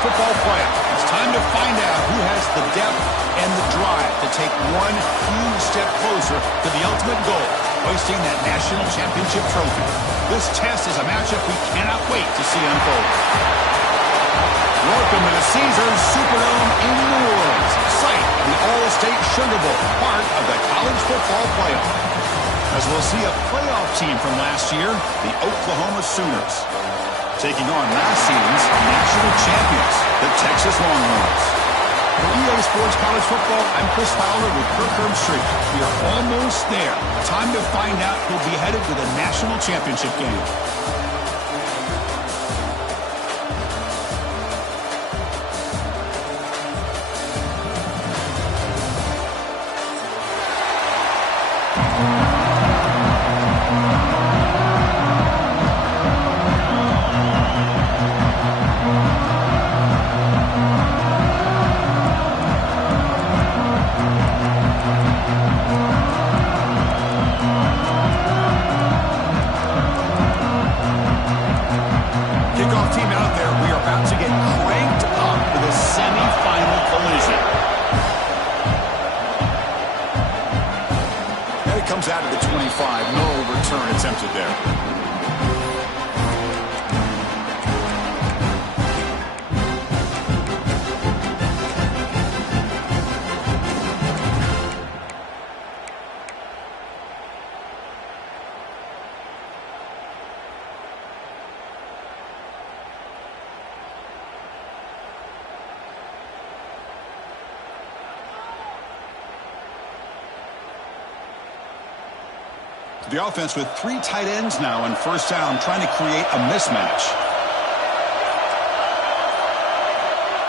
football playoff. It's time to find out who has the depth and the drive to take one huge step closer to the ultimate goal, hoisting that national championship trophy. This test is a matchup we cannot wait to see unfold. Welcome to the Caesars Superdome in New Orleans, site of the All-State Sugar Bowl, part of the college football playoff. As we'll see a playoff team from last year, the Oklahoma Sooners, taking on last season's national champions, the Texas Longhorns. For EA Sports College Football, I'm Chris Fowler with Kirk Herbstreit. We are almost there. Time to find out who'll be headed to the national championship game. Out of the 25, no return attempted there. The offense with 3 tight ends now in first down, trying to create a mismatch.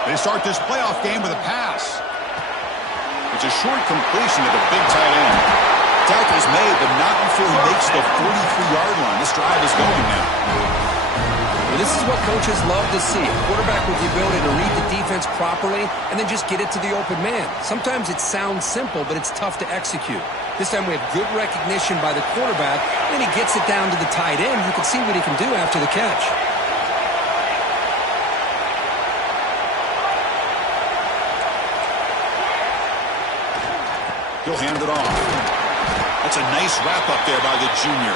They start this playoff game with a pass. It's a short completion to the big tight end. Tackle's made, but not before he makes the 43-yard line. This drive is going now. Well, this is what coaches love to see. A quarterback with the ability to read the defense properly and then just get it to the open man. Sometimes it sounds simple, but it's tough to execute. This time we have good recognition by the quarterback, and he gets it down to the tight end. You can see what he can do after the catch. He'll hand it off. That's a nice wrap-up there by the junior.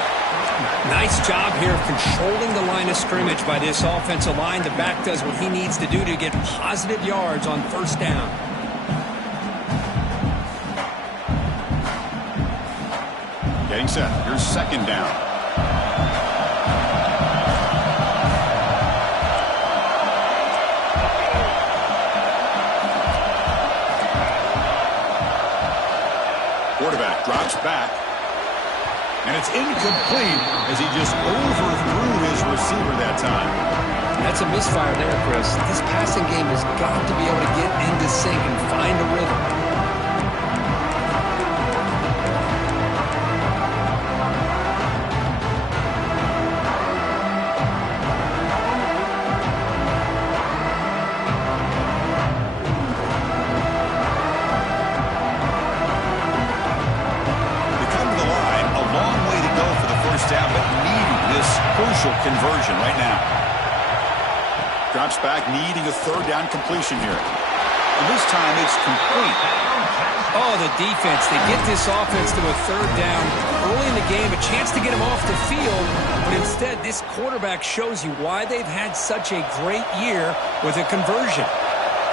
Nice job here of controlling the line of scrimmage by this offensive line. The back does what he needs to do to get positive yards on first down. Getting set. Here's second down. Quarterback drops back. And it's incomplete as he just overthrew his receiver that time. That's a misfire there, Chris. This passing game has got to be able to get into sync and find a rhythm. Down, but needing this crucial conversion right now. Drops back, needing a third down completion here. And this time it's complete. Oh, the defense. They get this offense to a third down early in the game, a chance to get him off the field, but instead this quarterback shows you why they've had such a great year with a conversion.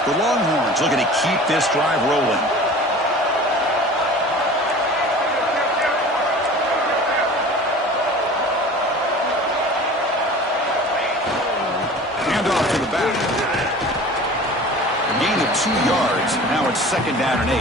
The Longhorns looking to keep this drive rolling. Gain of 2 yards. Now it's second down and 8.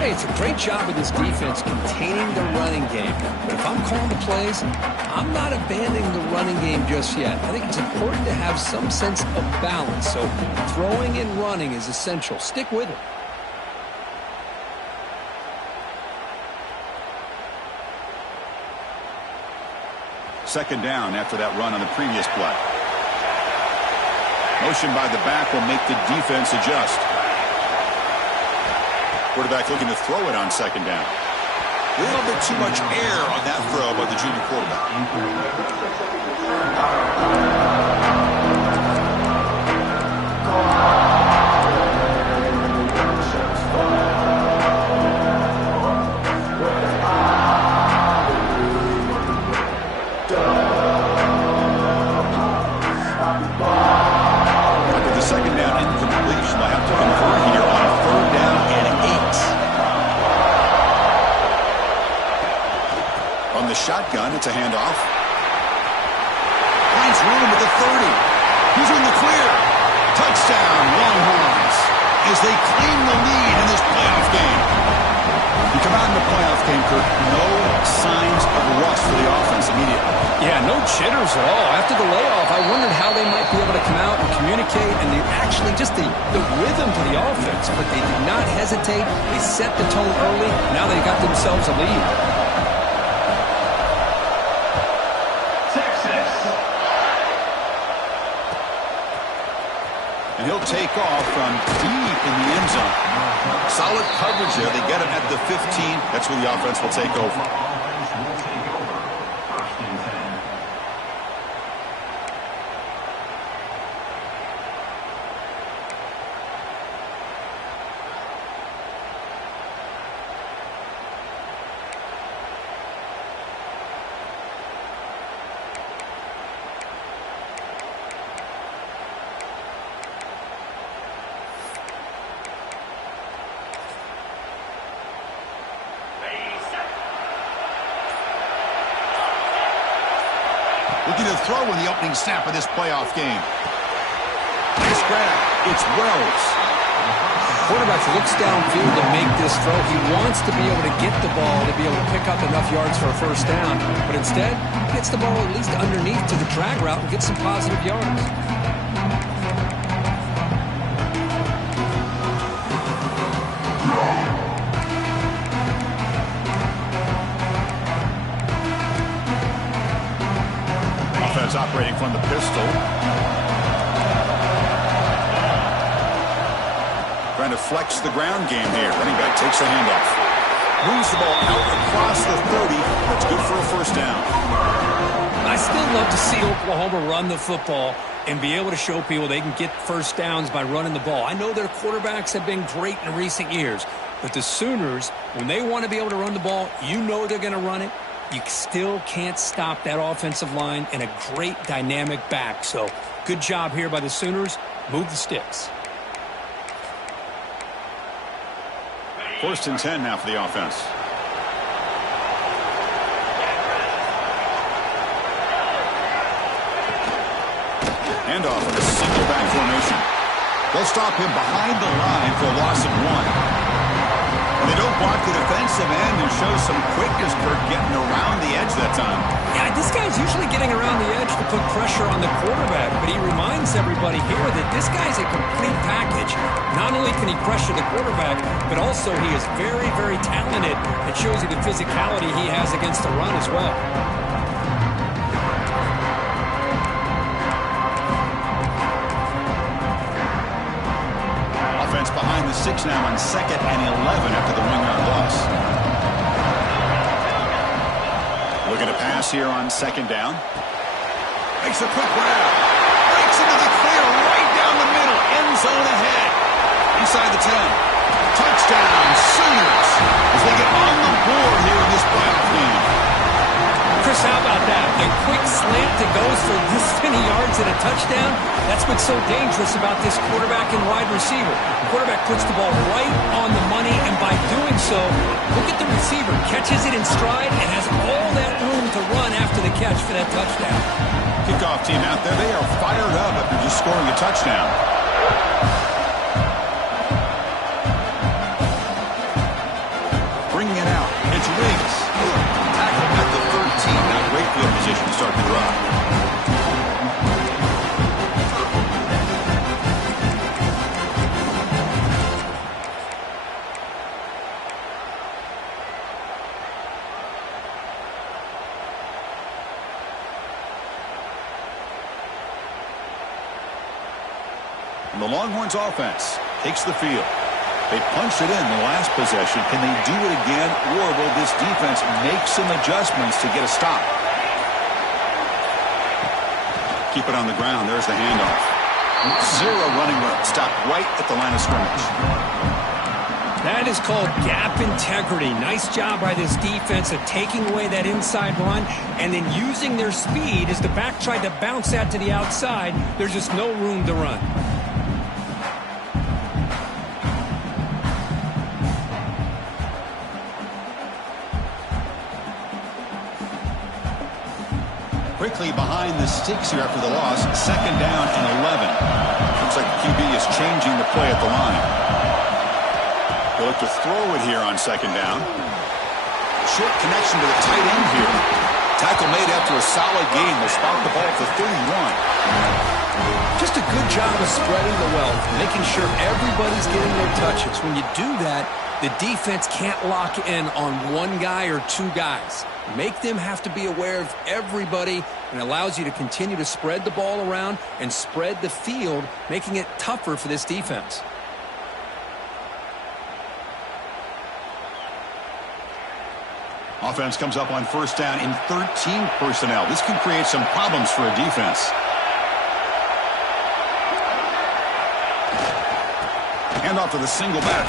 Hey, it's a great job of this defense containing the running game. But if I'm calling the plays, I'm not abandoning the running game just yet. I think it's important to have some sense of balance. So throwing and running is essential. Stick with it. Second down after that run on the previous play. Motion by the back will make the defense adjust. Quarterback looking to throw it on second down. A little bit too much air on that throw by the junior quarterback. shotgun. It's a handoff. Finds room at the 30. He's in the clear. Touchdown, Longhorns, as they claim the lead in this playoff game. You come out in the playoff game, Kirk, no signs of rust for the offense immediately. Yeah, no jitters at all. After the layoff, I wondered how they might be able to come out and communicate, and they actually just the rhythm to the offense, but they did not hesitate. They set the tone early. Now they got themselves a lead. And he'll take off from deep in the end zone. Solid coverage there. They get him at the 15. That's where the offense will take over. Looking to throw in the opening snap of this playoff game. Nice grab. It's Wells. Quarterback looks downfield to make this throw. He wants to be able to get the ball to be able to pick up enough yards for a first down. But instead, he gets the ball at least underneath to the drag route and gets some positive yards. Operating from the pistol. Trying to flex the ground game here. Running back takes the handoff. Moves the ball out across the 30. That's good for a first down. I still love to see Oklahoma run the football and be able to show people they can get first downs by running the ball. I know their quarterbacks have been great in recent years, but the Sooners, when they want to be able to run the ball, you know they're going to run it. You still can't stop that offensive line and a great dynamic back. So good job here by the Sooners. Move the sticks. 1st and 10 now for the offense. Handoff in a single back formation. They'll stop him behind the line for a loss of 1. They don't block the defensive end and show some quickness, Kirk, getting around the edge that time. Yeah, this guy's usually getting around the edge to put pressure on the quarterback, but he reminds everybody here that this guy's a complete package. Not only can he pressure the quarterback, but also he is very, very talented. It shows you the physicality he has against the run as well. Behind the 6 now on 2nd and 11 after the 1-yard loss. Looking to pass here on 2nd down. Makes a quick grab. Breaks into the clear right down the middle. End zone ahead. Inside the 10. Touchdown, Sooners, as they get on the board here in this playoff game. Chris, how about that? The quick slant that goes for this many yards and a touchdown. That's what's so dangerous about this quarterback and wide receiver. The quarterback puts the ball right on the money, and by doing so, look at the receiver. Catches it in stride and has all that room to run after the catch for that touchdown. Kickoff team out there, they are fired up after just scoring a touchdown. Bringing it out. It's Riggs. Tackle at the 13. Now great field position to start the drive. And the Longhorns offense takes the field. They punched it in the last possession. Can they do it again, or will this defense make some adjustments to get a stop? Keep it on the ground. There's the handoff. 0 running room. Stopped right at the line of scrimmage. That is called gap integrity. Nice job by this defense of taking away that inside run and then using their speed as the back tried to bounce that to the outside. There's just no room to run. quickly behind the sticks here after the loss. 2nd down and 11. Looks like the QB is changing the play at the line. They'll look to throw it here on 2nd down. Short connection to the tight end here. Tackle made after a solid gain. They'll spot the ball for 31. Just a good job of spreading the wealth, making sure everybody's getting their touches. When you do that, the defense can't lock in on one guy or two guys. Make them have to be aware of everybody, and allows you to continue to spread the ball around and spread the field, making it tougher for this defense. Offense comes up on 1st down in 13 personnel. This can create some problems for a defense. Hand off to the single back.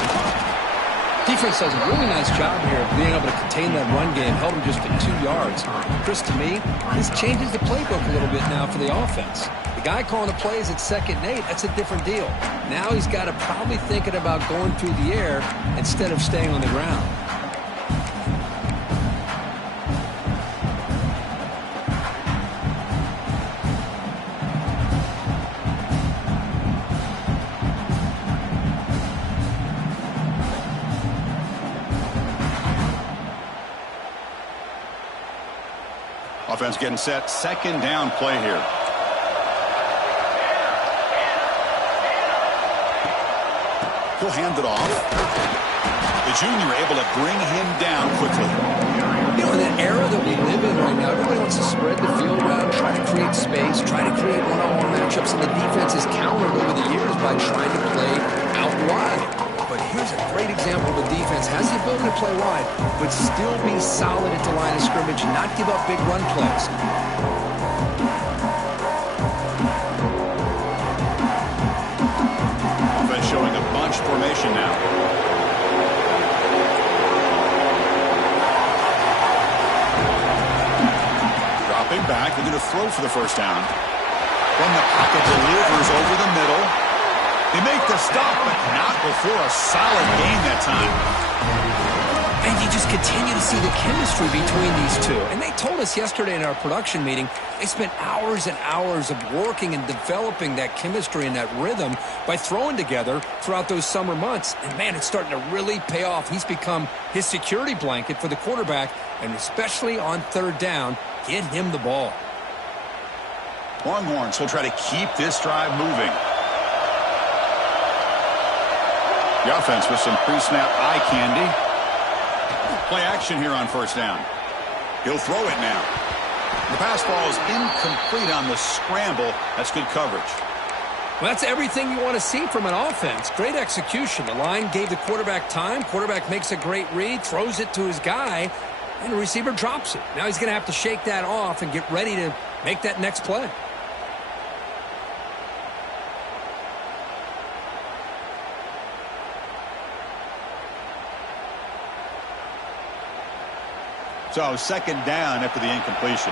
Defense does a really nice job here of being able to contain that run game, held him just at 2 yards. Chris, to me, this changes the playbook a little bit now for the offense. The guy calling the plays at 2nd and 8, that's a different deal. Now he's got to probably thinking about going through the air instead of staying on the ground. Offense getting set. 2nd down play here. He'll hand it off. The junior able to bring him down quickly. You know, in that era that we live in right now, everybody wants to spread the field around, try to create space, try to create one-on-one matchups, and the defense is countered over the years by trying to play out wide. But here's a great example of a defense has the ability to play wide, but still be solid at the line of scrimmage and not give up big run plays. Offense showing a bunch formation now. Dropping back, they're going to throw for the 1st down. From the pocket, delivers over the middle. They make the stop, but not before a solid gain that time. And you just continue to see the chemistry between these two. And they told us yesterday in our production meeting, they spent hours and hours of working and developing that chemistry and that rhythm by throwing together throughout those summer months. And, man, it's starting to really pay off. He's become his security blanket for the quarterback, and especially on 3rd down, get him the ball. Longhorns will try to keep this drive moving. The offense with some pre-snap eye candy. Play action here on 1st down. He'll throw it now. The pass ball is incomplete on the scramble. That's good coverage. Well, that's everything you want to see from an offense. Great execution. The line gave the quarterback time. Quarterback makes a great read, throws it to his guy, and the receiver drops it. Now he's going to have to shake that off and get ready to make that next play. So 2nd down after the incompletion.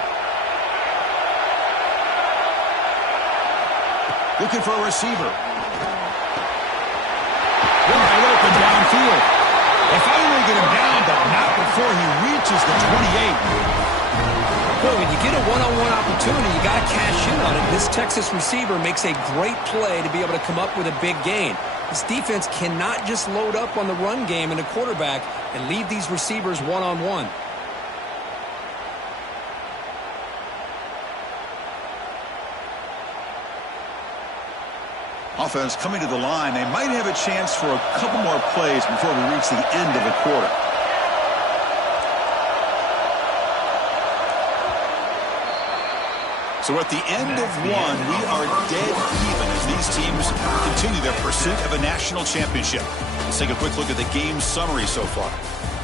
Looking for a receiver. Wide open downfield. They finally get him down, but not before he reaches the 28. Well, when you get a one-on-one opportunity, you got to cash in on it. This Texas receiver makes a great play to be able to come up with a big gain. This defense cannot just load up on the run game and the quarterback and leave these receivers one-on-one. Offense coming to the line. They might have a chance for a couple more plays before we reach the end of the quarter. So at the end of one, we are dead even as these teams continue their pursuit of a national championship. Let's take a quick look at the game summary so far.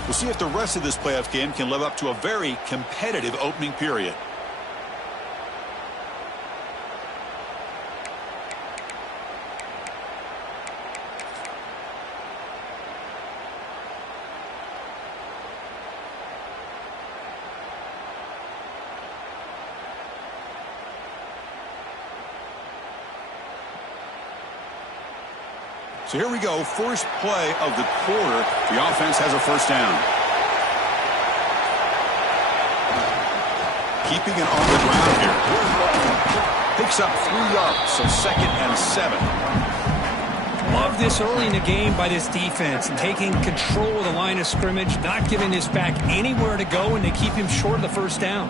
We'll see if the rest of this playoff game can live up to a very competitive opening period. So here we go, first play of the quarter. The offense has a 1st down. keeping it on the ground here. Picks up 3 yards, so 2nd and 7. Love this early in the game by this defense, taking control of the line of scrimmage, not giving this back anywhere to go, and they keep him short of the first down.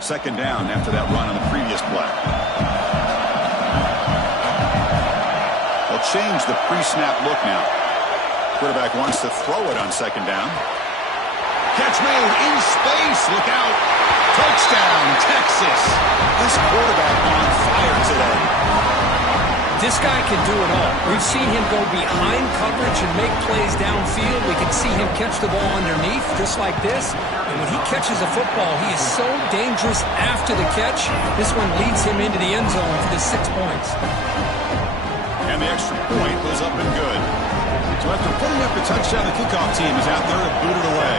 Second down after that run on the previous play. They'll change the pre-snap look now. Quarterback wants to throw it on 2nd down. Catch made in space. Look out. Touchdown, Texas. This quarterback on fire today. This guy can do it all. We've seen him go behind coverage and make plays downfield. We can see him catch the ball underneath, just like this. And when he catches a football, he is so dangerous after the catch. This one leads him into the end zone for the 6 points. And the extra point was up and good. So after putting up a touchdown, the kickoff team is out there to boot it away.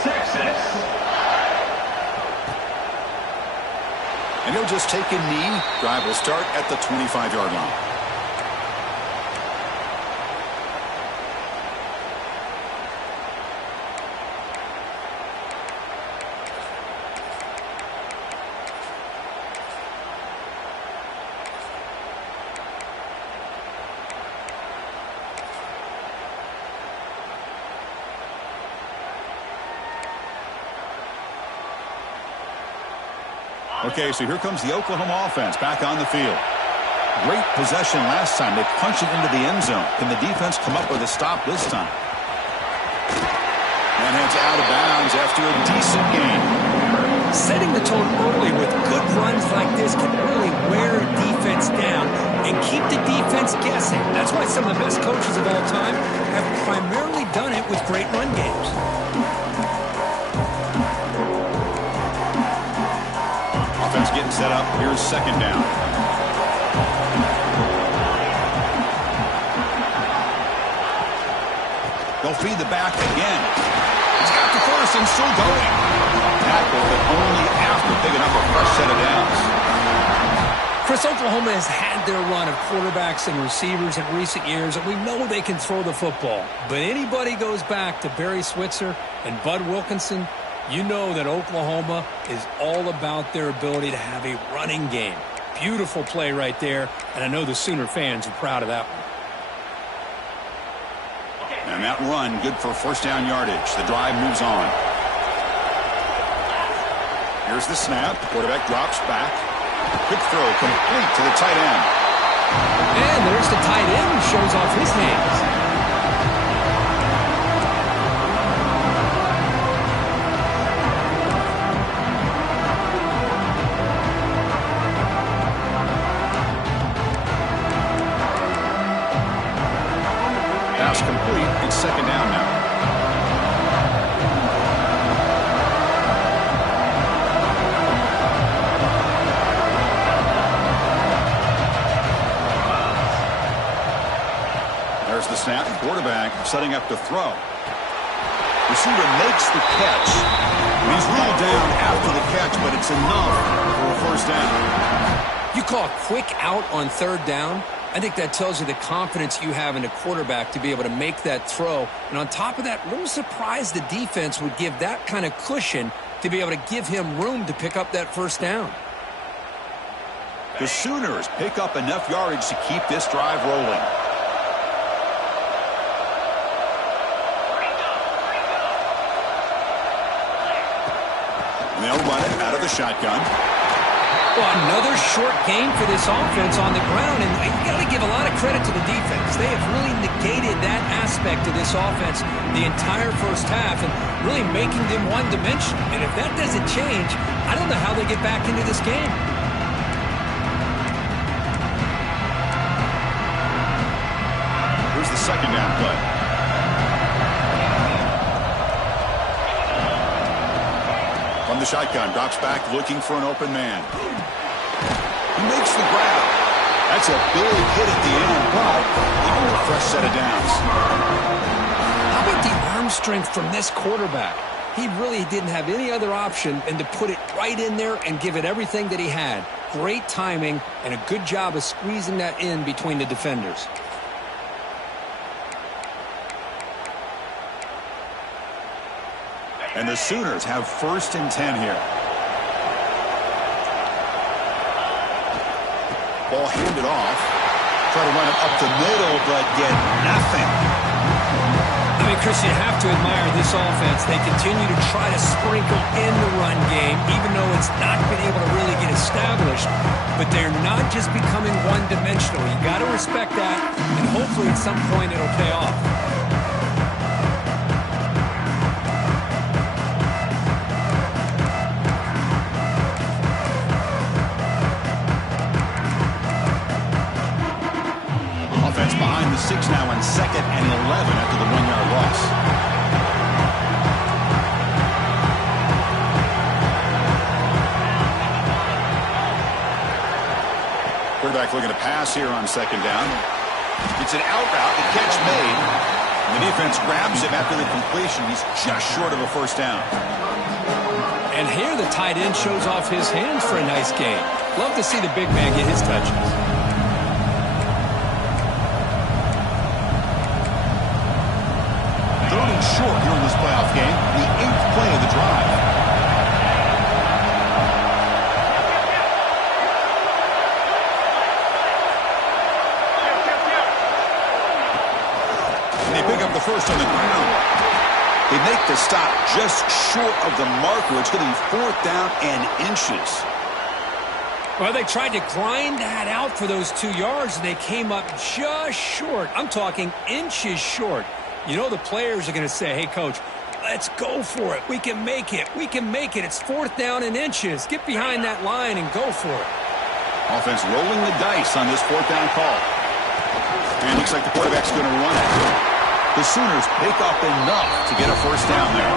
Texas. And he'll just take a knee. Drive will start at the 25-yard line. Okay, so here comes the Oklahoma offense back on the field. Great possession last time. They punched it into the end zone. Can the defense come up with a stop this time? And heads out of bounds after a decent game. Setting the tone early with good runs like this can really wear a defense down and keep the defense guessing. That's why some of the best coaches of all time have primarily done it with great run games. Offense getting set up. Here's 2nd down. They'll feed the back again. He's got the first and still going. Tackle, but only after picking up a fresh set of downs. Chris, Oklahoma has had their run of quarterbacks and receivers in recent years, and we know they can throw the football. But anybody goes back to Barry Switzer and Bud Wilkinson, you know that Oklahoma is all about their ability to have a running game. Beautiful play right there, and I know the Sooner fans are proud of that one. And that run, good for 1st down yardage. The drive moves on. Here's the snap. The quarterback drops back. Quick throw, complete to the tight end. And there's the tight end who shows off his hands. Pass complete. It's 2nd down now. There's the snap. Quarterback setting up to throw. Receiver makes the catch. He's ruled down after the catch, but it's enough for a 1st down. You call a quick out on 3rd down? I think that tells you the confidence you have in a quarterback to be able to make that throw. And on top of that, a little surprised the defense would give that kind of cushion to be able to give him room to pick up that 1st down. The Sooners pick up enough yardage to keep this drive rolling. And they'll run it out of the shotgun. Well, another short game for this offense on the ground, and you got to give a lot of credit to the defense. They have really negated that aspect of this offense the entire first half and really making them one-dimensional. And if that doesn't change, I don't know how they get back into this game. Here's the 2nd down play. From the shotgun, drops back looking for an open man. He makes the grab. That's a big hit at the end, but even a fresh set of downs. How about the arm strength from this quarterback? He really didn't have any other option than to put it right in there and give it everything that he had. Great timing and a good job of squeezing that in between the defenders. And the Sooners have 1st and 10 here. Ball handed off. Try to run it up the middle, but get nothing. I mean, Chris, you have to admire this offense. They continue to try to sprinkle in the run game, even though it's not been able to really get established. But they're not just becoming one-dimensional. You got to respect that, and hopefully at some point it'll pay off. Behind the 6 now on 2nd and 11 after the 1-yard loss. Quarterback looking to pass here on 2nd down. It's an out route. The catch made. The defense grabs him after the completion. He's just short of a 1st down. And here the tight end shows off his hands for a nice game. Love to see the big man get his touches. Short here in this playoff game, the 8th play of the drive. And they pick up the 1st on the ground. They make the stop just short of the marker. It's going to be 4th down and inches. Well, they tried to grind that out for those 2 yards, and they came up just short. I'm talking inches short. You know the players are going to say, hey, Coach, let's go for it. We can make it. We can make it. It's 4th down and inches. Get behind that line and go for it. Offense rolling the dice on this 4th down call. And it looks like the quarterback's going to run it. The Sooners pick up enough to get a 1st down there.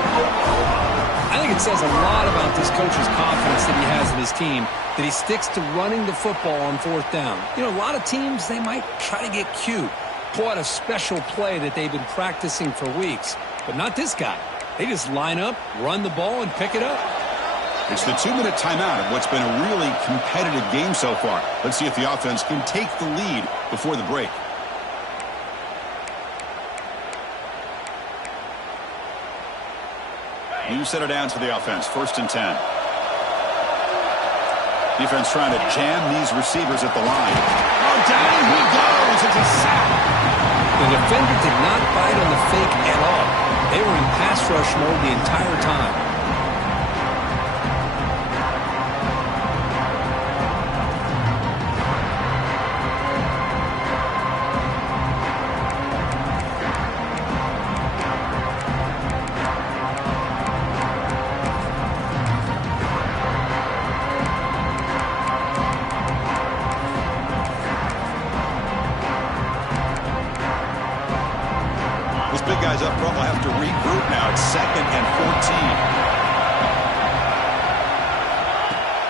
I think it says a lot about this coach's confidence that he has in his team, that he sticks to running the football on 4th down. You know, a lot of teams, they might try to get cute. Pull out a special play that they've been practicing for weeks. But not this guy. They just line up, run the ball, and pick it up. It's the 2-minute timeout of what's been a really competitive game so far. Let's see if the offense can take the lead before the break. New set it down to the offense. 1st and 10. Defense trying to jam these receivers at the line. Oh, down he goes. It's a sack. The defender did not bite on the fake at all. They were in pass rush mode the entire time. Guys up front will have to regroup now. It's 2nd and 14.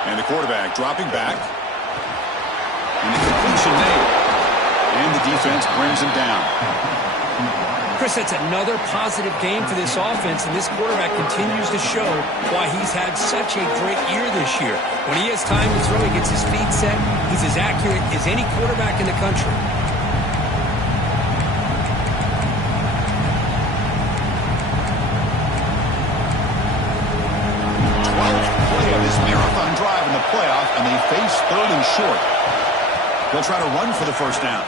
And the quarterback dropping back. And the completion made. And the defense brings him down. Chris, that's another positive game for this offense, and this quarterback continues to show why he's had such a great year this year. When he has time to throw, he gets his feet set. He's as accurate as any quarterback in the country. 12th play of this marathon drive in the playoff, and they face 3rd and short. They'll try to run for the 1st down.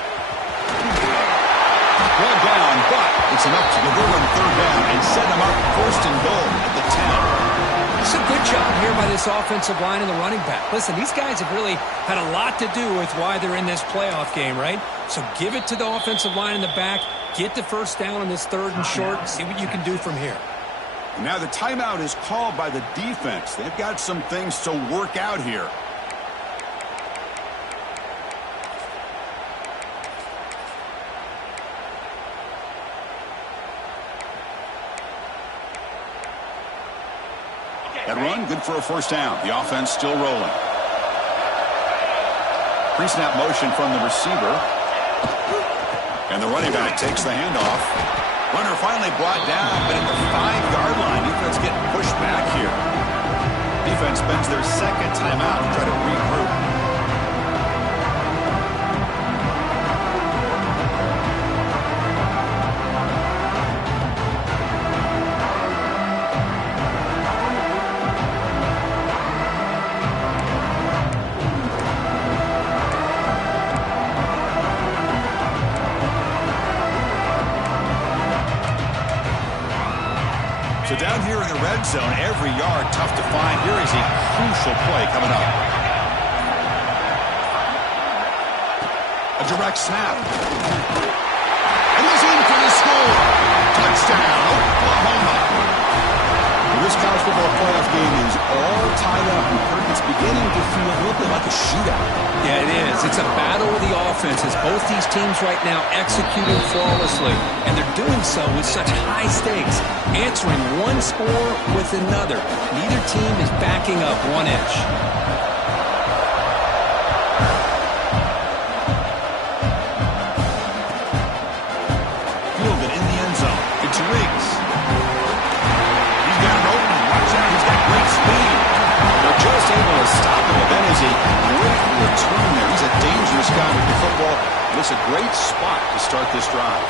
Well down, but it's enough to go on 3rd down and set them up 1st and goal at the 10. It's a good job here by this offensive line and the running back. Listen, these guys have really had a lot to do with why they're in this playoff game, right? So give it to the offensive line in the back. Get the 1st down on this 3rd and short. See what you can do from here. And now the timeout is called by the defense. They've got some things to work out here. That run, good for a 1st down. The offense still rolling. Pre-snap motion from the receiver. And the running back takes the handoff. Runner finally brought down, but at the 5-yard line, defense Longhorns getting pushed back here. Defense spends their second timeout to try to regroup. So down here in the red zone, every yard tough to find. Here is a crucial play coming up. A direct snap. And he's in for the score. Touchdown, Oklahoma. This college football playoff game is all tied up. It's beginning to feel a little bit like a shootout. Yeah, it is. It's a battle of the offenses. Both these teams right now executing flawlessly, and they're doing so with such high stakes, answering one score with another. Neither team is backing up one inch. Fielded in the end zone. It's Riggs. He's got it open. Watch out. He's got great speed. They're just able to stop him. That is a great return there. He's a dangerous guy with the football. And it's a great spot to start this drive.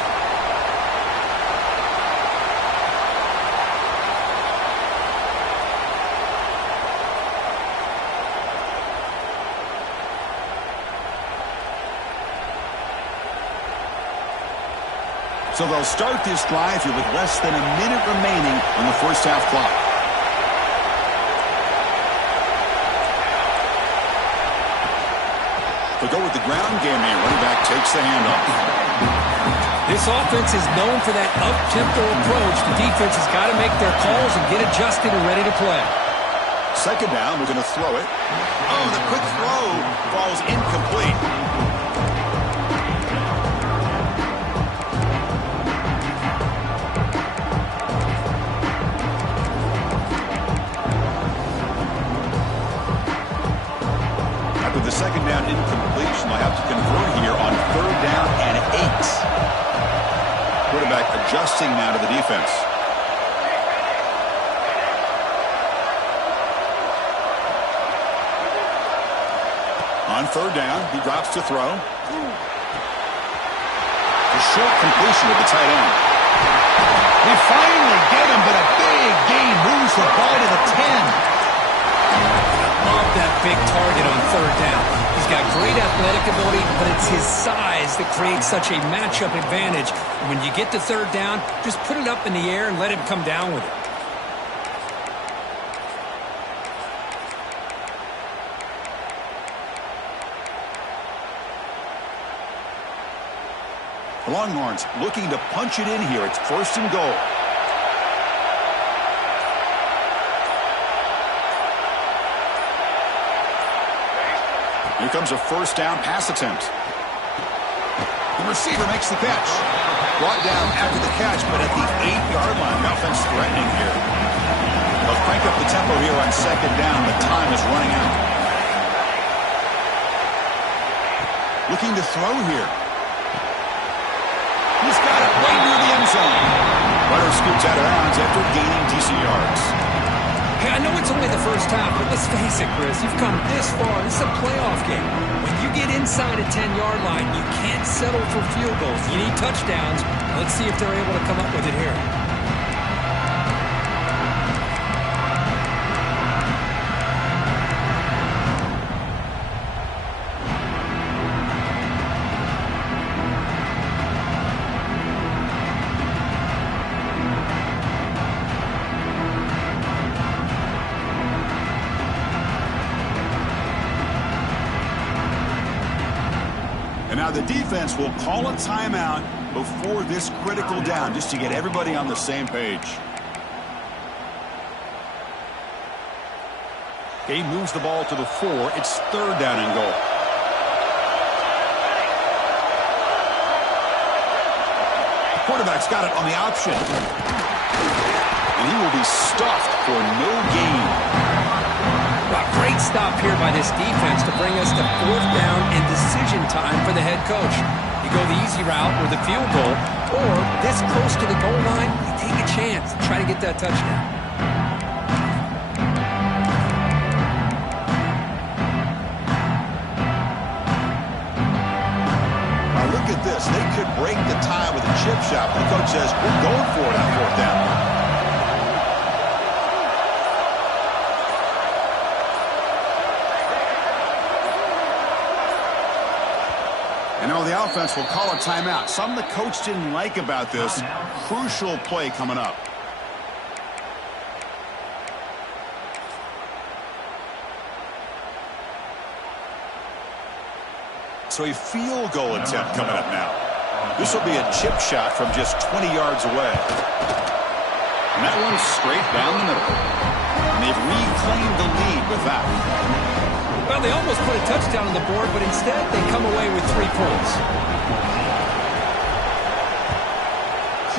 So they'll start this drive here with less than a minute remaining on the first half clock. They'll go with the ground game here. Running back takes the handoff. This offense is known for that up-tempo approach. The defense has got to make their calls and get adjusted and ready to play. Second down, we're going to throw it. Oh, the quick throw falls incomplete. After the second down incompletion, they'll have to convert here on third down and 8. Quarterback adjusting now to the defense. On third down, he drops to throw. A short completion of the tight end. They finally get him, but a big gain moves the ball to the 10. Love that big target on third down. He's got great athletic ability, but it's his size that creates such a matchup advantage. When you get to third down, just put it up in the air and let him come down with it. The Longhorns looking to punch it in here. It's first and goal. Here comes a first down pass attempt. The receiver makes the catch. Brought down after the catch, but at the 8-yard line. The offense threatening here. They'll crank up the tempo here on second down, but time is running out. Looking to throw here. He's got it way near the end zone. Runner scoots out of bounds after gaining decent yards. Hey, I know it's only the first half, but let's face it, Chris. You've come this far. This is a playoff game. When you get inside a 10-yard line, you can't settle for field goals. You need touchdowns. Let's see if they're able to come up with it here. And now the defense will call a timeout before this critical down, just to get everybody on the same page. He moves the ball to the 4. It's third down and goal. The quarterback's got it on the option. And he will be stuffed for no gain. Well, great stop here by this defense to bring us to fourth down and decision time for the head coach. You go the easy route with a field goal, or this close to the goal line, you take a chance to try to get that touchdown. they could break the tie with a chip shot. The coach says, we're going for it on fourth down. And now the offense will call a timeout. Something the coach didn't like about this. Crucial play coming up. So a field goal attempt coming up now. This will be a chip shot from just 20 yards away. And that one's straight down the middle. And they've reclaimed the lead with that. Well, they almost put a touchdown on the board, but instead they come away with 3 points.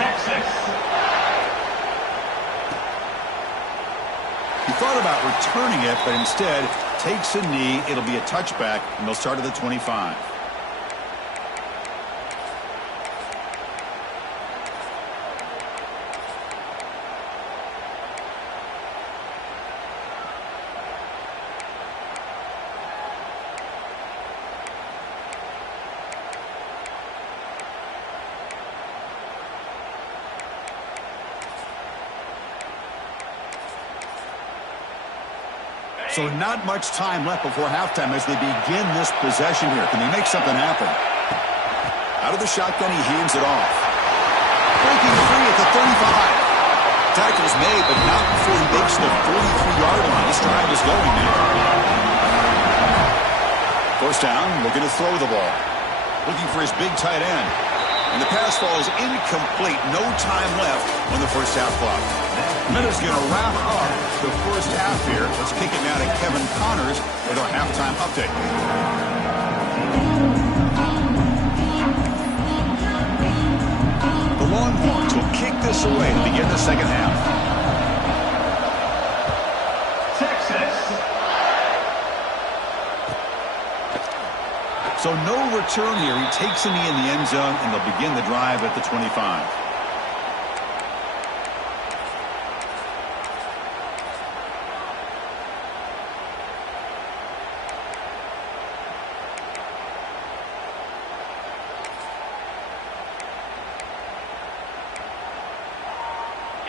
Texas. He thought about returning it, but instead takes a knee. It'll be a touchback, and they'll start at the 25. So not much time left before halftime as they begin this possession here. Can they make something happen? Out of the shotgun, he hands it off. Breaking free at the 35. Tackle's made, but not before he makes the 43-yard line. This drive is going now. First down, looking to throw the ball. Looking for his big tight end. And the pass ball is incomplete. No time left on the first half clock. Minutes going to wrap up the first half here. Let's kick it now to Kevin Connors with our halftime update. The Longhorns will kick this away to begin the second half. Texas. So no return here. He takes a knee in the end zone, and they'll begin the drive at the 25.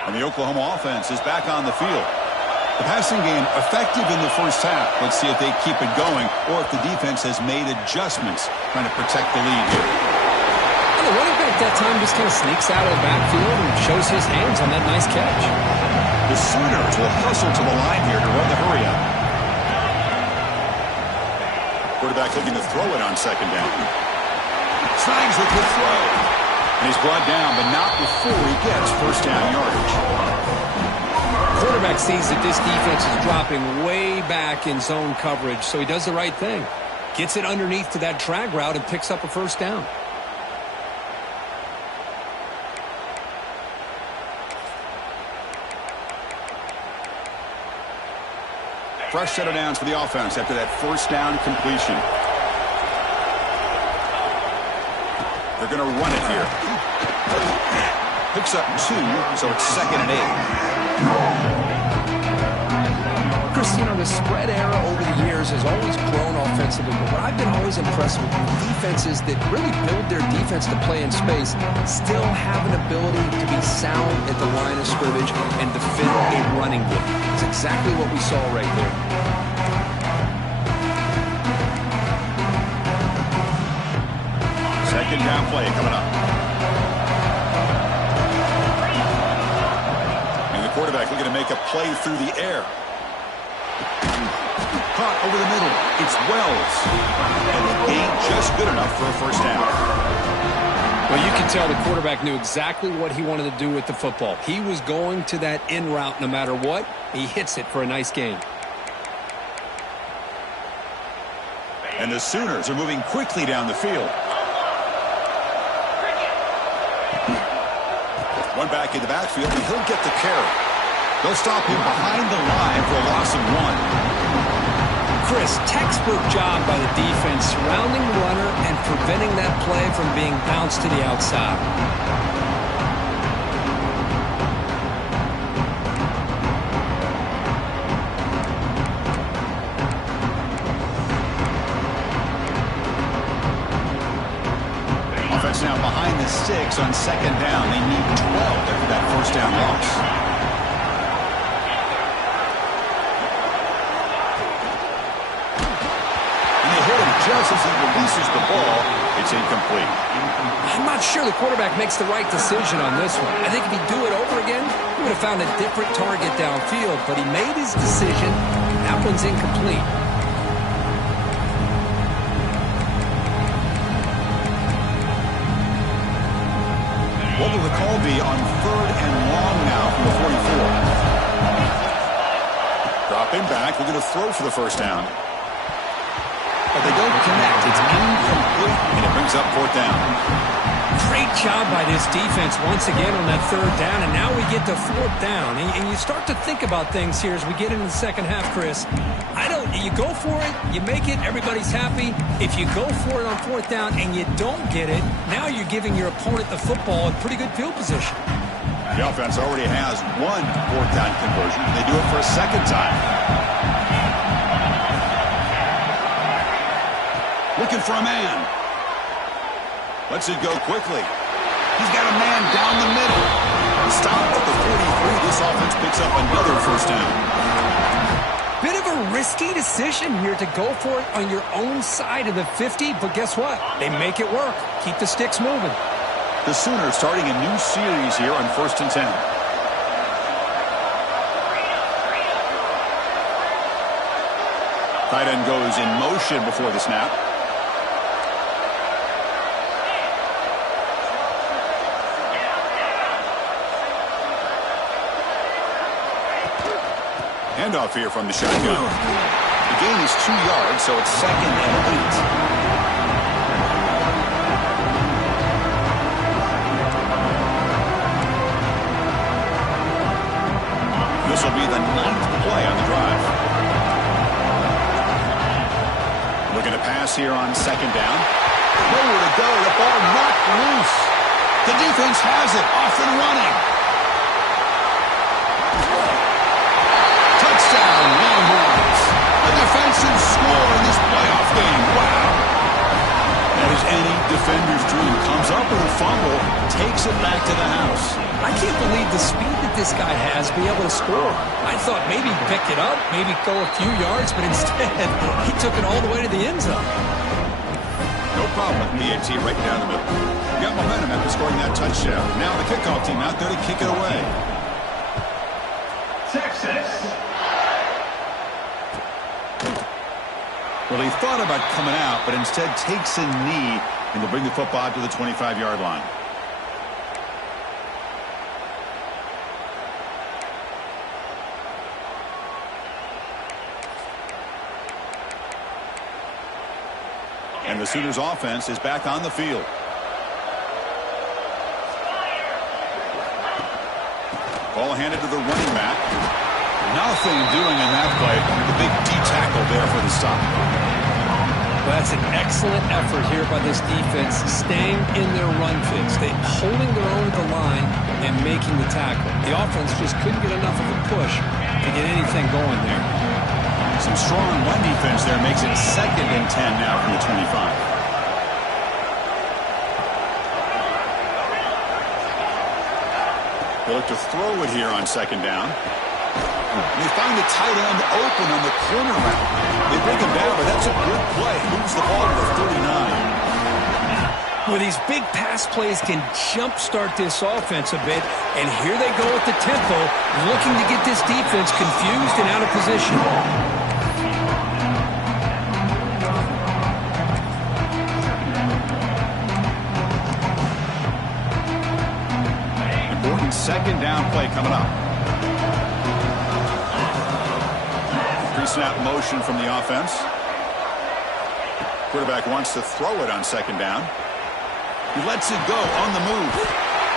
And the Oklahoma offense is back on the field. The passing game effective in the first half. Let's see if they keep it going or if the defense has made adjustments trying to protect the lead here. And the running back that time just kind of sneaks out of the backfield and shows his hands on that nice catch. The Sooners will hustle to the line here to run the hurry up. Quarterback looking to throw it on second down. Snags the good throw. And he's brought down, but not before he gets first down yardage. Quarterback sees that this defense is dropping way back in zone coverage, so he does the right thing. Gets it underneath to that drag route and picks up a first down. Fresh set of downs for the offense after that first down completion. They're going to run it here. Picks up 2, so it's 2nd and 8. Chris, you know, the spread era over the years has always grown offensively, but what I've been always impressed with defenses that really build their defense to play in space still have an ability to be sound at the line of scrimmage and defend a running game. It's exactly what we saw right there. Second down play coming up. And the quarterback looking to make a play through the air. Caught over the middle. It's Wells. And the gain just good enough for a first down. Well, you can tell the quarterback knew exactly what he wanted to do with the football. He was going to that in route no matter what. He hits it for a nice gain. And the Sooners are moving quickly down the field. One back in the backfield, and he'll get the carry. They'll stop him behind the line for a loss of 1. Chris, textbook job by the defense surrounding the runner and preventing that play from being bounced to the outside. Offense now 6 on second down. They need 12 after that first down loss. And they hit him just as he releases the ball. It's incomplete. I'm not sure the quarterback makes the right decision on this one. I think if he'd do it over again, he would have found a different target downfield, but he made his decision. That one's incomplete. What will the call be on 3rd and long now from the 44? Dropping back, looking to throw for the first down. But they don't connect. It's incomplete, and it brings up 4th down. Great job by this defense once again on that 3rd down, and now we get to 4th down. And you start to think about things here as we get into the second half, Chris. You go for it, you make it, everybody's happy. If you go for it on 4th down and you don't get it, now you're giving your opponent the football in pretty good field position. The offense already has one 4th down conversion. They do it for a second time. Looking for a man. Lets it go quickly. He's got a man down the middle. Stop at the 43. This offense picks up another first down. Bit of a risky decision here to go for it on your own side of the 50, but guess what? They make it work. Keep the sticks moving. The Sooners starting a new series here on 1st and 10. Tight end goes in motion before the snap. Handoff here from the shotgun. The gain is 2 yards, so it's 2nd and 8. This will be the 9th play on the drive. Looking to pass here on 2nd down. Nowhere to go. The ball knocked loose. The defense has it. Off and running. Touchdown, Longhorns. A defensive score in this playoff game. Wow. That is any defender's dream. Comes up with a fumble, takes it back to the house. I can't believe the speed that this guy has to be able to score. I thought maybe pick it up, maybe go a few yards, but instead he took it all the way to the end zone. No problem with PAT right down the middle. Got momentum after scoring that touchdown. Now the kickoff team out there to kick it away. Texas. Well, he thought about coming out, but instead takes a knee and will bring the football to the 25-yard line. And the Sooners offense is back on the field. Ball handed to the running back. Nothing doing in that play. The big D tackle there for the stop. Well, that's an excellent effort here by this defense, staying in their run fix. They holding their own at the line and making the tackle. The offense just couldn't get enough of a push to get anything going there. Some strong run defense there makes it 2nd and 10 now from the 25. They look to throw it here on 2nd down. They find the tight end open on the corner route. They bring him down, but that's a good play. Moves the ball to the 39. Well, these big pass plays can jumpstart this offense a bit, and here they go at the tempo, looking to get this defense confused and out of position. Important 2nd down play coming up. Pre-snap motion from the offense. Quarterback wants to throw it on 2nd down. He lets it go on the move.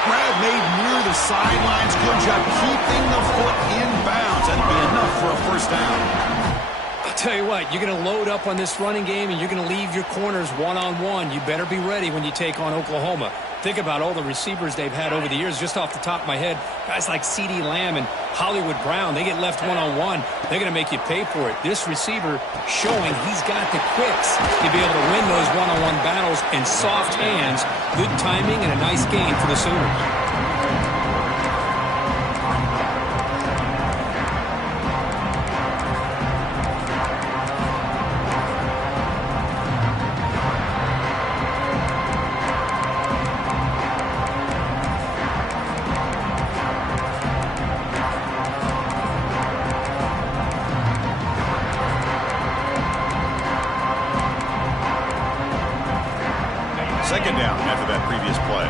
Grab made near the sidelines. Good job keeping the foot in bounds. That'll be enough for a first down. Tell you what, you're going to load up on this running game and you're going to leave your corners one-on-one. You better be ready when you take on Oklahoma. Think about all the receivers they've had over the years. Just off the top of my head, guys like CeeDee Lamb and Hollywood Brown, they get left one-on-one. They're going to make you pay for it. This receiver showing he's got the quicks to be able to win those one-on-one battles and soft hands. Good timing and a nice gain for the Sooners. Second down after that previous play.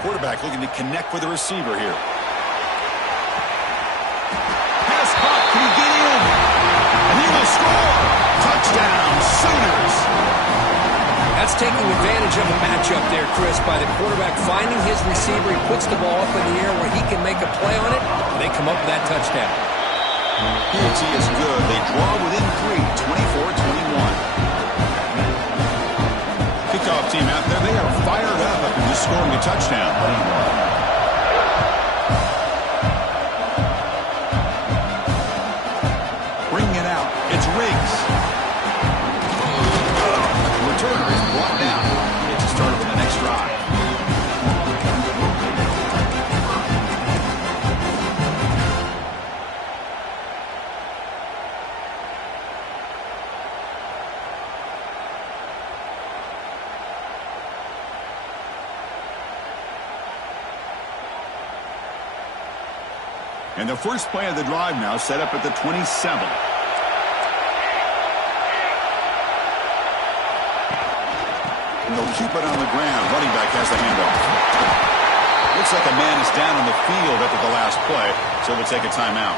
Quarterback looking to connect with the receiver here. Pass caught. Can he get in? And he will score. Touchdown, Sooners. That's taking advantage of a matchup there, Chris, by the quarterback finding his receiver. He puts the ball up in the air where he can make a play on it, and they come up with that touchdown. PAT is good. They draw within 3, 24-21. Kickoff team out there, they are fired up after just scoring a touchdown. Bringing it out, it's Riggs. The returner is brought down. It's a start with the next drive. And the first play of the drive now set up at the 27. And they'll keep it on the ground. Running back has the handoff. Looks like a man is down on the field after the last play, so they'll take a timeout.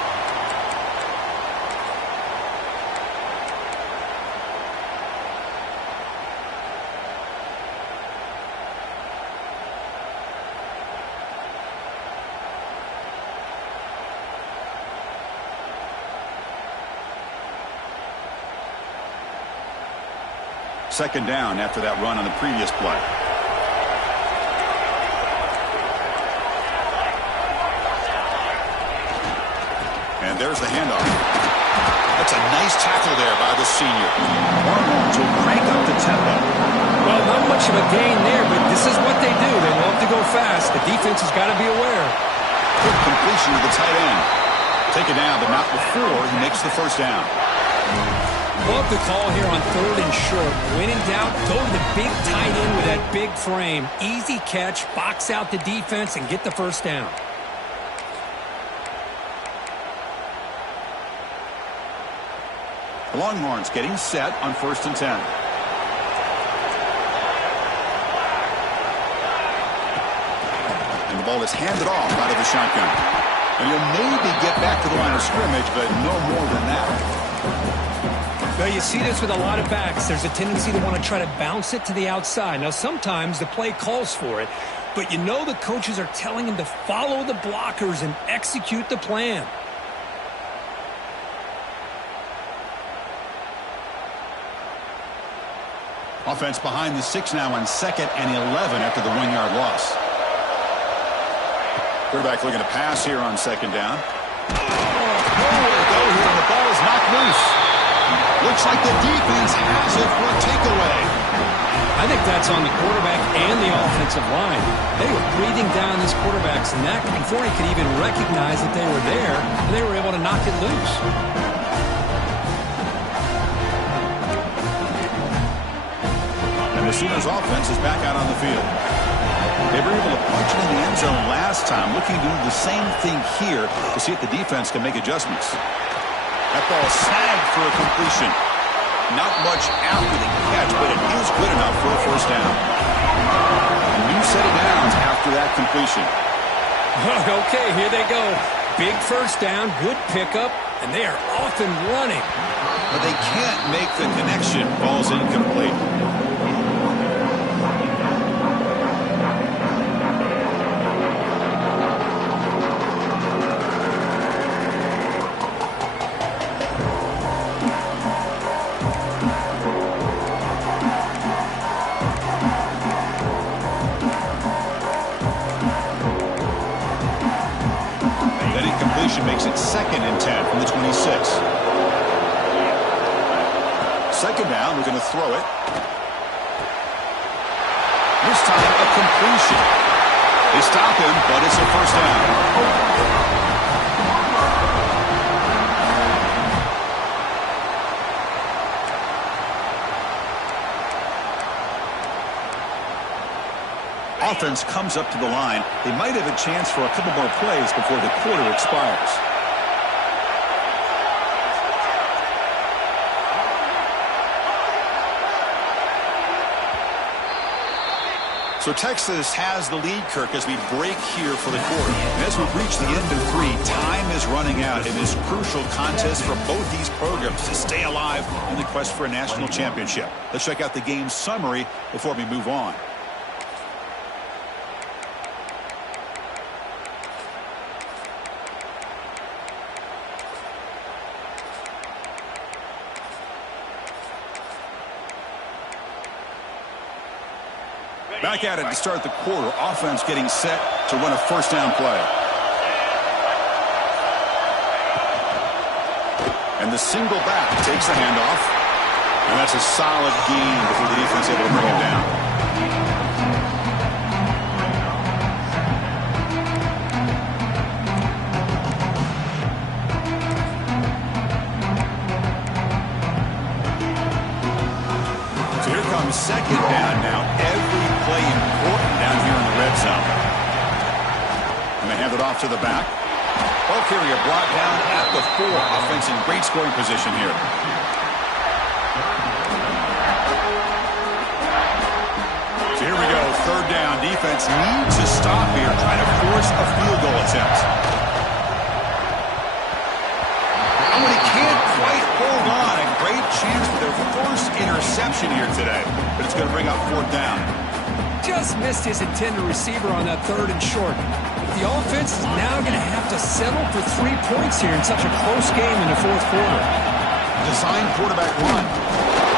Second down after that run on the previous play. And there's the handoff. That's a nice tackle there by the senior. Hormones will crank up the tempo. Well, not much of a gain there, but this is what they do. They love to go fast. The defense has got to be aware. Quick completion to the tight end. Take it down, but not before he makes the first down. Love the call here on 3rd and short. When in doubt, go to the big tight end with that big frame. Easy catch, box out the defense, and get the first down. The Longhorns getting set on 1st and 10. And the ball is handed off out of the shotgun. And he'll maybe get back to the line of scrimmage, but no more than that. Well, you see this with a lot of backs. There's a tendency to want to try to bounce it to the outside. Now, sometimes the play calls for it, but you know the coaches are telling him to follow the blockers and execute the plan. Offense behind the 6 now on 2nd and 11 after the 1-yard loss. Quarterback looking to pass here on 2nd down. Nowhere to go here, and the ball is knocked loose. Looks like the defense has it for a takeaway. I think that's on the quarterback and the offensive line. They were breathing down this quarterback's neck before he could even recognize that they were there, and they were able to knock it loose. And the Sooners offense is back out on the field. They were able to punch it in the end zone last time, looking to do the same thing here to see if the defense can make adjustments. That ball snagged for a completion. Not much after the catch, but it is good enough for a first down. A new set of downs after that completion. Okay, here they go. Big first down, good pickup, and they are off and running. But they can't make the connection. Ball's incomplete. 2nd and 10 from the 26. Second down, we're going to throw it. This time, a completion. They stop him, but it's a first down. Offense comes up to the line. They might have a chance for a couple more plays before the quarter expires. So Texas has the lead, Kirk, as we break here for the quarter. And as we've reached the end of 3, time is running out in this crucial contest for both these programs to stay alive in the quest for a national championship. Let's check out the game summary before we move on. Back at it to start the quarter. Offense getting set to run a first down play. And the single back takes the handoff. And that's a solid gain before the defense able to bring him down. Second down now. Every play important down here in the red zone. And they hand it off to the back. Ball carrier brought down at the 4. Offense in great scoring position here. So here we go. Third down. Defense needs to stop here, trying to force a field goal attempt. And when he can't quite hold on, a great chance for their first interception here today. But it's going to bring up 4th down. Just missed his intended receiver on that 3rd and short. The offense is now going to have to settle for 3 points here in such a close game in the 4th quarter. Design quarterback run.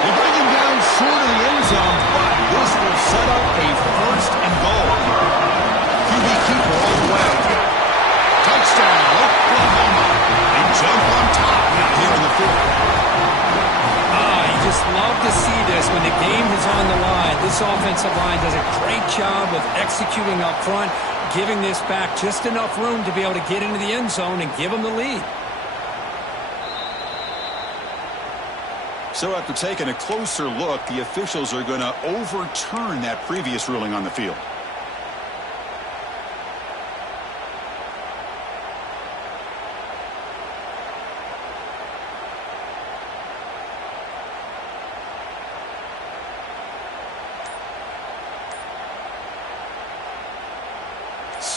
They bring him down short of the end zone, but this will set up a 1st and goal. QB keeper all the way. Touchdown, Oklahoma. They jump on top now here in the 4th. Just love to see this when the game is on the line. This offensive line does a great job of executing up front, giving this back just enough room to be able to get into the end zone and give them the lead. So after taking a closer look, the officials are going to overturn that previous ruling on the field.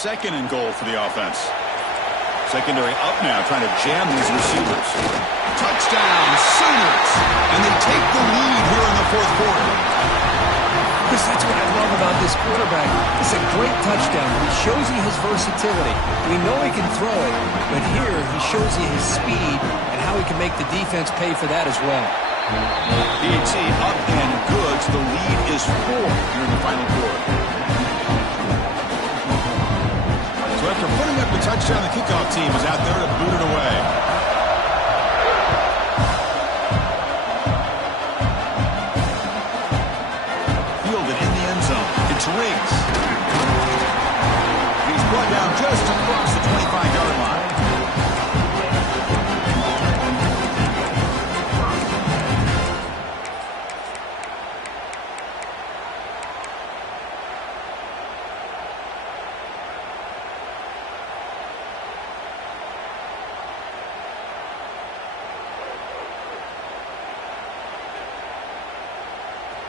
Second and goal for the offense. Secondary up now, trying to jam these receivers. Touchdown, Sooners! And they take the lead here in the 4th quarter. Chris, that's what I love about this quarterback. It's a great touchdown. He shows you his versatility. We know he can throw it, but here he shows you his speed and how he can make the defense pay for that as well. PAT up and good. So the lead is 4 here in the final quarter. So after putting up the touchdown, the kickoff team is out there to boot it away. Fielded in the end zone. It's Riggs. He's brought down just across the 25-yard line.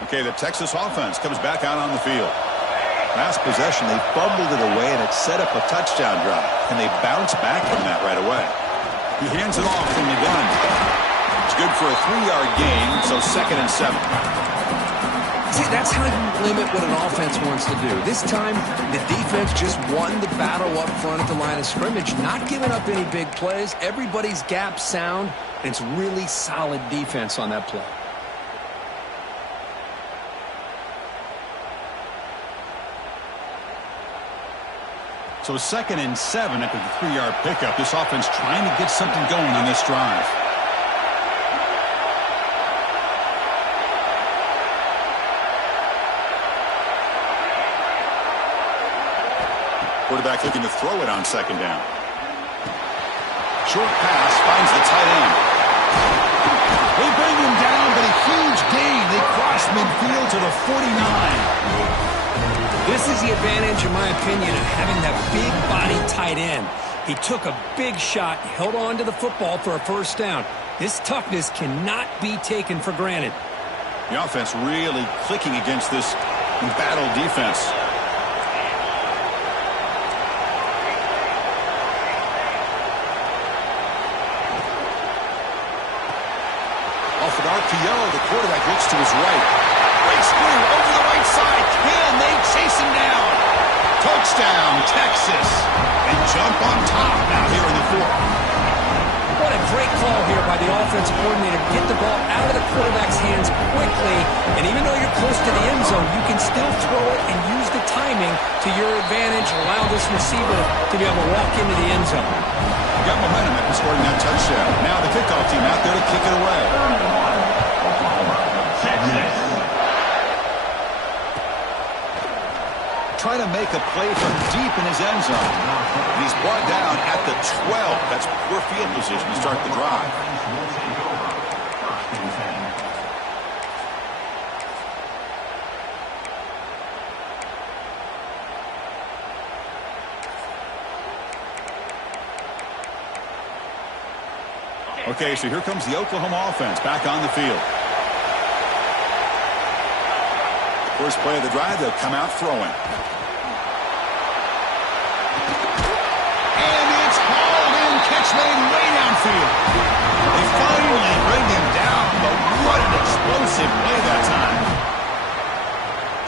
Okay, the Texas offense comes back out on the field. Last possession, they fumbled it away, and it set up a touchdown drive. And they bounce back from that right away. He hands it off from the gun. It's good for a 3-yard gain, so 2nd and 7. See, that's how you limit what an offense wants to do. This time, the defense just won the battle up front at the line of scrimmage, not giving up any big plays. Everybody's gap sound, and it's really solid defense on that play. So 2nd and 7 after the 3-yard pickup. This offense trying to get something going on this drive. Quarterback looking to throw it on 2nd down. Short pass finds the tight end. They bring him down, but a huge gain. They cross midfield to the 49. This is the advantage, in my opinion, of having that big body tight end. He took a big shot, held on to the football for a first down. This toughness cannot be taken for granted. The offense really clicking against this embattled defense. Off an RPO, the quarterback looks to his right. Breaks through over the right side. Can they chase him down? Touchdown, Texas. And jump on top now here in the 4th. What a great call here by the offensive coordinator. Get the ball out of the quarterback's hands quickly, and even though you're close to the end zone, you can still throw it and use the timing to your advantage, allow this receiver to be able to walk into the end zone. Got momentum after scoring that touchdown. Now the kickoff team out there to kick it away. Trying to make a play from deep in his end zone. And he's brought down at the 12. That's poor field position to start the drive. Okay, so here comes the Oklahoma offense back on the field. First play of the drive, they'll come out throwing. And it's hauled in, catch made way downfield. They finally bring him down, but what an explosive play that time.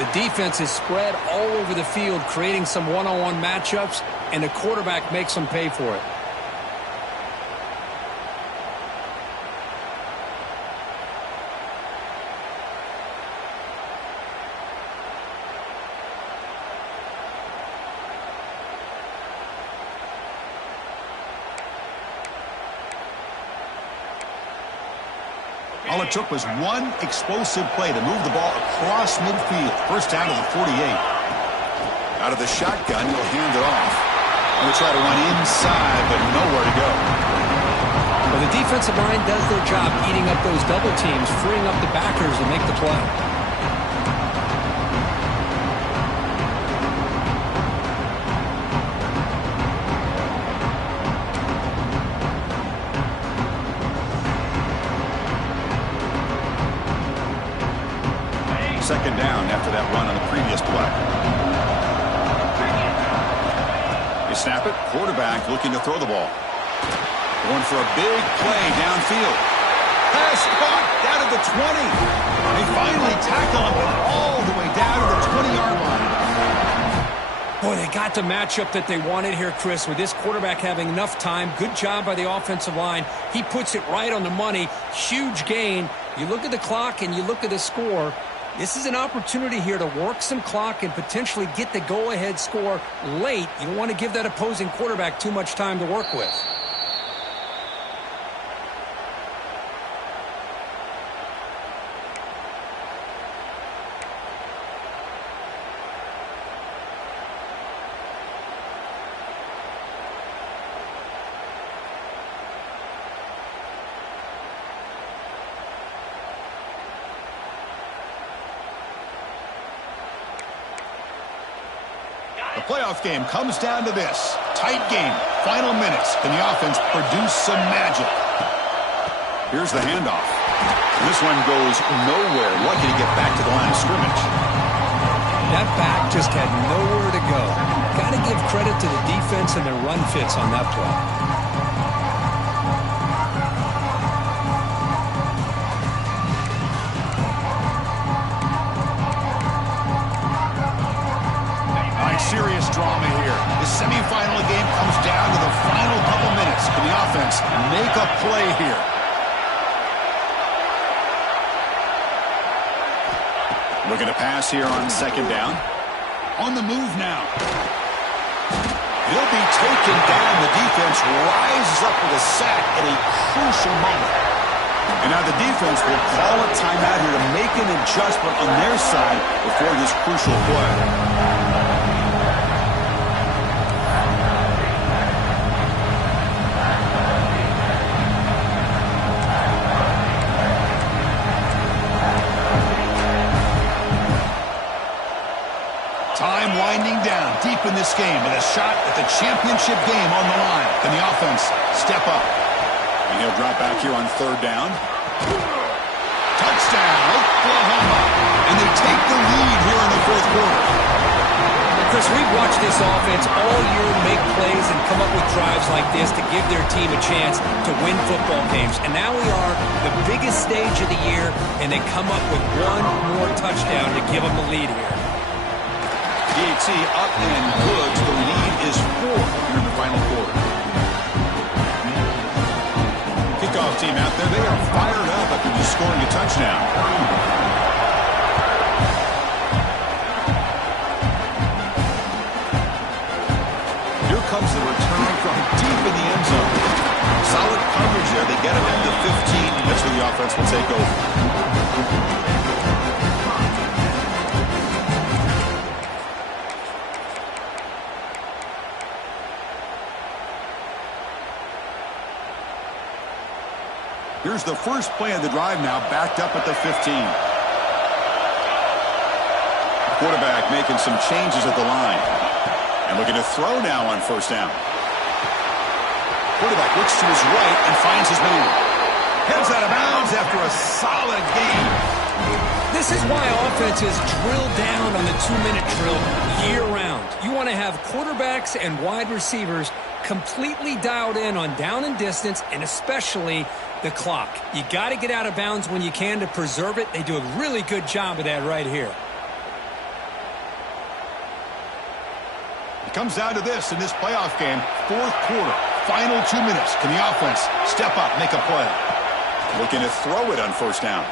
The defense is spread all over the field, creating some one-on-one matchups, and the quarterback makes them pay for it. All it took was one explosive play to move the ball across midfield. First down to the 48. Out of the shotgun, he'll hand it off. And they'll try to run inside, but nowhere to go. Well, the defensive line does their job eating up those double teams, freeing up the backers to make the play. Second down after that run on the previous play. They snap it. Quarterback looking to throw the ball. Going for a big play downfield. Pass caught down at the 20. They finally tackle him all the way down to the 20-yard line. Boy, they got the matchup that they wanted here, Chris, with this quarterback having enough time. Good job by the offensive line. He puts it right on the money. Huge gain. You look at the clock and you look at the score. This is an opportunity here to work some clock and potentially get the go-ahead score late. You don't want to give that opposing quarterback too much time to work with. The playoff game comes down to this. Tight game. Final minutes. Can the offense produce some magic? Here's the handoff. This one goes nowhere. Lucky to get back to the line of scrimmage. That back just had nowhere to go. Got to give credit to the defense and their run fits on that play. Serious drama here. The semifinal game comes down to the final couple minutes. Can the offense make a play here? Looking to pass here on second down. On the move now. He'll be taken down. The defense rises up with a sack at a crucial moment. And now the defense will call a timeout here to make an adjustment on their side before this crucial play. Time winding down deep in this game with a shot at the championship game on the line. Can the offense step up? And he'll drop back here on third down. Touchdown, Oklahoma. And they take the lead here in the fourth quarter. Chris, we've watched this offense all year make plays and come up with drives like this to give their team a chance to win football games. And now we are the biggest stage of the year, and they come up with one more touchdown to give them the lead here. DT up and good. The lead is 4 here in the final quarter. Kickoff team out there. They are fired up after just scoring a touchdown. Here comes the return from deep in the end zone. Solid coverage there. They get it into 15. That's where the offense will take over. Here's the first play of the drive now, backed up at the 15. Quarterback making some changes at the line. And looking to throw now on first down. Quarterback looks to his right and finds his man. Heads out of bounds after a solid game. This is why offenses drill down on the 2-minute drill year-round. You want to have quarterbacks and wide receivers completely dialed in on down and distance, and especially the clock. You got to get out of bounds when you can to preserve it. They do a really good job of that right here. It comes down to this in this playoff game. Fourth quarter, final 2 minutes. Can the offense step up, make a play? Looking to throw it on first down.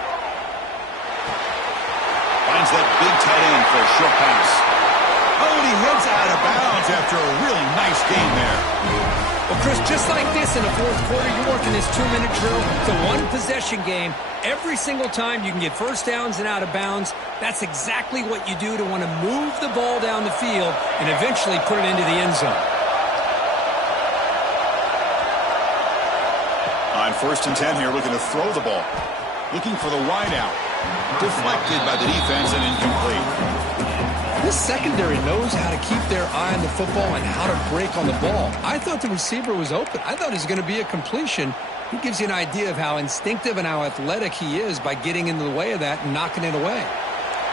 Finds that big tight end for a short pass. Oh, and he heads out of bounds after a really nice game there. Well, Chris, just like this in the fourth quarter, you're working this 2-minute drill. It's a one-possession game. Every single time you can get first downs and out of bounds, that's exactly what you do to want to move the ball down the field and eventually put it into the end zone. On 1st and 10 here, looking to throw the ball. Looking for the wide out. Deflected by the defense and incomplete. This secondary knows how to keep their eye on the football and how to break on the ball. I thought the receiver was open. I thought it was going to be a completion. He gives you an idea of how instinctive and how athletic he is by getting into the way of that and knocking it away.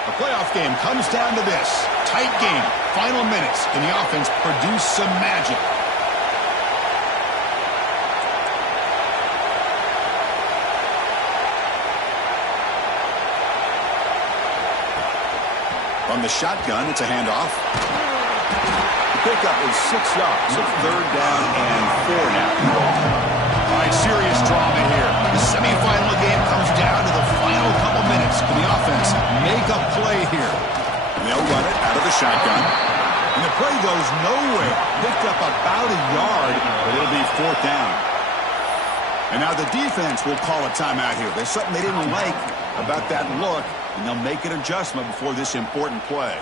The playoff game comes down to this. Tight game. Final minutes. Can the offense produce some magic? From the shotgun, it's a handoff. The pickup is 6 yards, so 3rd down and 4 now. All right, serious drama here. The semifinal game comes down to the final couple minutes. Can the offense make a play here? And they'll run it out of the shotgun. And the play goes nowhere. Picked up about a yard, but it'll be 4th down. And now the defense will call a timeout here. There's something they didn't like about that look, and they'll make an adjustment before this important play.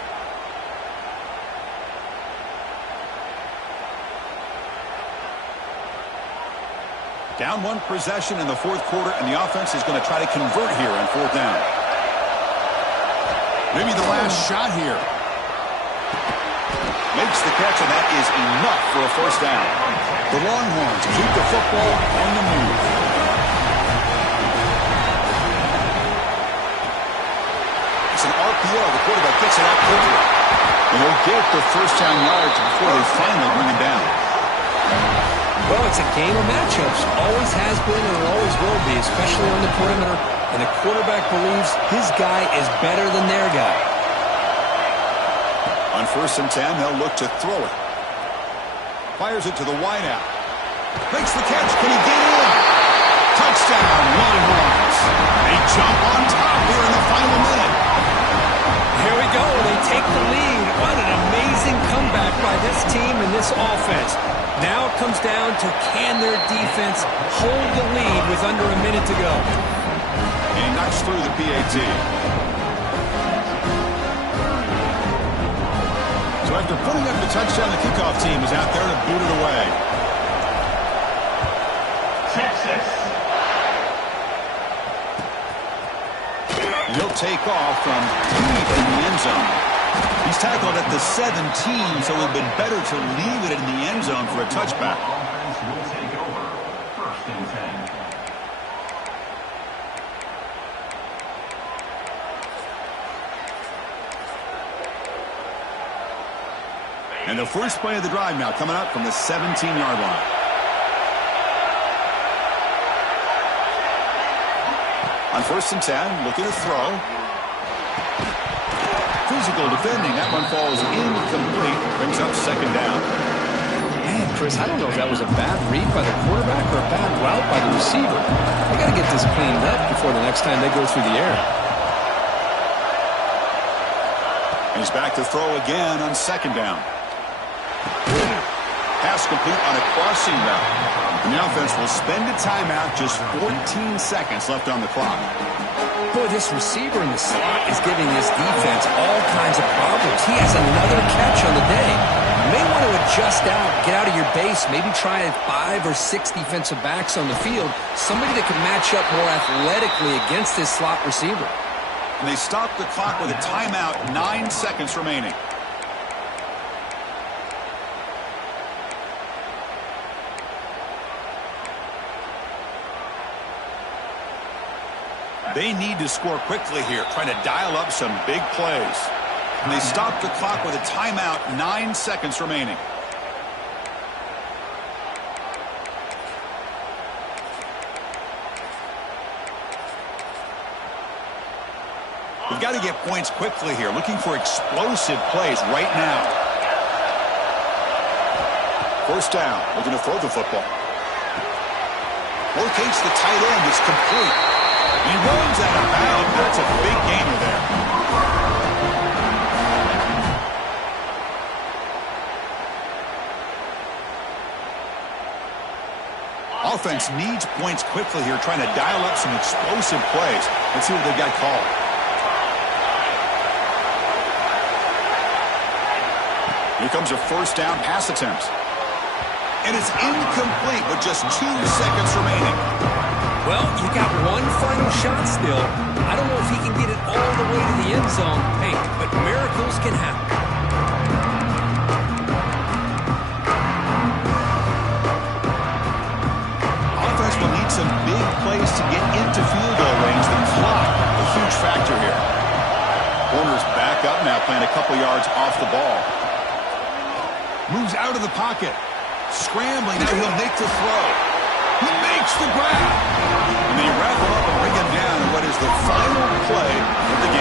Down 1 possession in the 4th quarter, and the offense is going to try to convert here on 4th down. Maybe the last shot here. Makes the catch, and that is enough for a 1st down. The Longhorns keep the football on the move. It's an RPO. The quarterback gets it out quickly. And they'll get the 1st down yards before they finally bring it down. Well, it's a game of matchups. Always has been and it always will be, especially on the perimeter. And the quarterback believes his guy is better than their guy. On 1st and 10, they'll look to throw it. Fires it to the wideout. Makes the catch. Can he get in? Touchdown, Longhorns. They jump on top here in the final minute. Here we go. They take the lead. What an amazing comeback by this team in this this offense. Now it comes down to can their defense hold the lead with under a minute to go. And he knocks through the PAT. So after putting up the touchdown, the kickoff team is out there to boot it away. Texas. He'll take off from deep in the end zone. He's tackled at the 17, so it would have been better to leave it in the end zone for a touchback. Offense will take over. 1st and 10. And the first play of the drive now coming up from the 17-yard line. On 1st and 10, looking to throw. Physical defending. That one falls incomplete. Brings up 2nd down. Man, Chris, I don't know if that was a bad read by the quarterback or a bad route by the receiver. They got to get this cleaned up before the next time they go through the air. He's back to throw again on 2nd down. Pass complete on a crossing route. And the offense will spend a timeout, just 14 seconds left on the clock. Boy, this receiver in the slot is giving this defense all kinds of problems. He has another catch on the day. You may want to adjust out, get out of your base, maybe try 5 or 6 defensive backs on the field, somebody that can match up more athletically against this slot receiver. And they stop the clock with a timeout, 9 seconds remaining. They need to score quickly here, trying to dial up some big plays. And they stop the clock with a timeout, 9 seconds remaining. We've got to get points quickly here, looking for explosive plays right now. 1st down, looking to throw the football. Locates the tight end, is complete. He runs out of bounds. That's a big gainer there. Offense needs points quickly here, trying to dial up some explosive plays. Let's see what they've got called. Here comes a 1st down pass attempt. And it's incomplete with just 2 seconds remaining. Well, you got one final shot still. I don't know if he can get it all the way to the end zone. Hey, but miracles can happen. Offense will need some big plays to get into field goal range. The clock, a huge factor here. Corner's back up now, playing a couple yards off the ball. Moves out of the pocket. Scrambling, now he'll make the throw. He makes the grab.